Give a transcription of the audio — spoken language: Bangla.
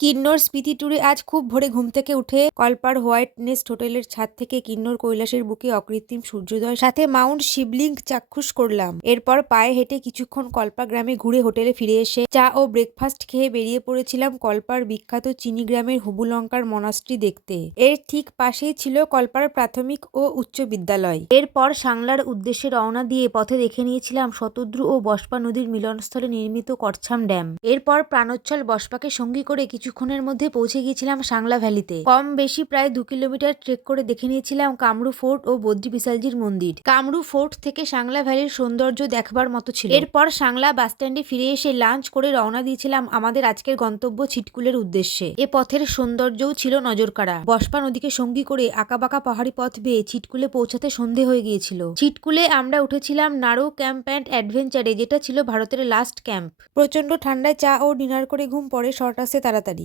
কিন্নর স্পিতি ট্যুরে আজ খুব ভোরে ঘুম থেকে উঠে কলপার হোয়াইট নেস্ট হোটেলের ছাদ থেকে কিন্নর কৈলাসের বুকে অকৃত্রিম সূর্যোদয়, সাথে মাউন্ট শিবলিঙ্গ চাক্ষুষ করলাম। এরপর পায়ে হেঁটে কিছুক্ষণ কল্পা গ্রামে ঘুরে হোটেলে ফিরে এসে চা ও ব্রেকফাস্ট খেয়ে বেরিয়ে পড়েছিলাম কল্পার বিখ্যাত চিনি গ্রামের হুবুলঙ্কার মনাস্ট্রি দেখতে। এর ঠিক পাশেই ছিল কল্পার প্রাথমিক ও উচ্চ বিদ্যালয়। এরপর সাংলার উদ্দেশ্যে রওনা দিয়ে পথে দেখে নিয়েছিলাম শতদ্রু ও বসপা নদীর মিলনস্থলে নির্মিত করছাম ড্যাম। এরপর প্রাণোচ্ছল বসপাকে সঙ্গী করে কিছুক্ষণের মধ্যে পৌঁছে গিয়েছিলাম সাংলা ভ্যালিতে। কম বেশি প্রায় দু কিলোমিটার ট্রেক করে দেখে নিয়েছিলাম কামরু ফোর্ট ও বদ্রি বিশালজির মন্দির। কামরু ফোর্ট থেকে সাংলা ভ্যালির সৌন্দর্য দেখবার মতো ছিল। এরপর সাংলা বাস স্ট্যান্ডে ফিরে এসে লাঞ্চ করে রওনা দিয়েছিলাম আমাদের আজকের গন্তব্য ছিটকুলের উদ্দেশ্যে। এ পথের সৌন্দর্যও ছিল নজরকাড়া। বস্পা নদীকে সঙ্গী করে আঁকাবাঁকা পাহাড়ি পথ বেয়ে ছিটকুলে পৌঁছাতে সন্ধে হয়ে গিয়েছিল। ছিটকুলে আমরা উঠেছিলাম নারো ক্যাম্প অ্যান্ড অ্যাডভেঞ্চারে, যেটা ছিল ভারতের লাস্ট ক্যাম্প। প্রচণ্ড ঠান্ডায় চা ও ডিনার করে ঘুম পড়ে শর্ট আসে তাড়াতাড়ি।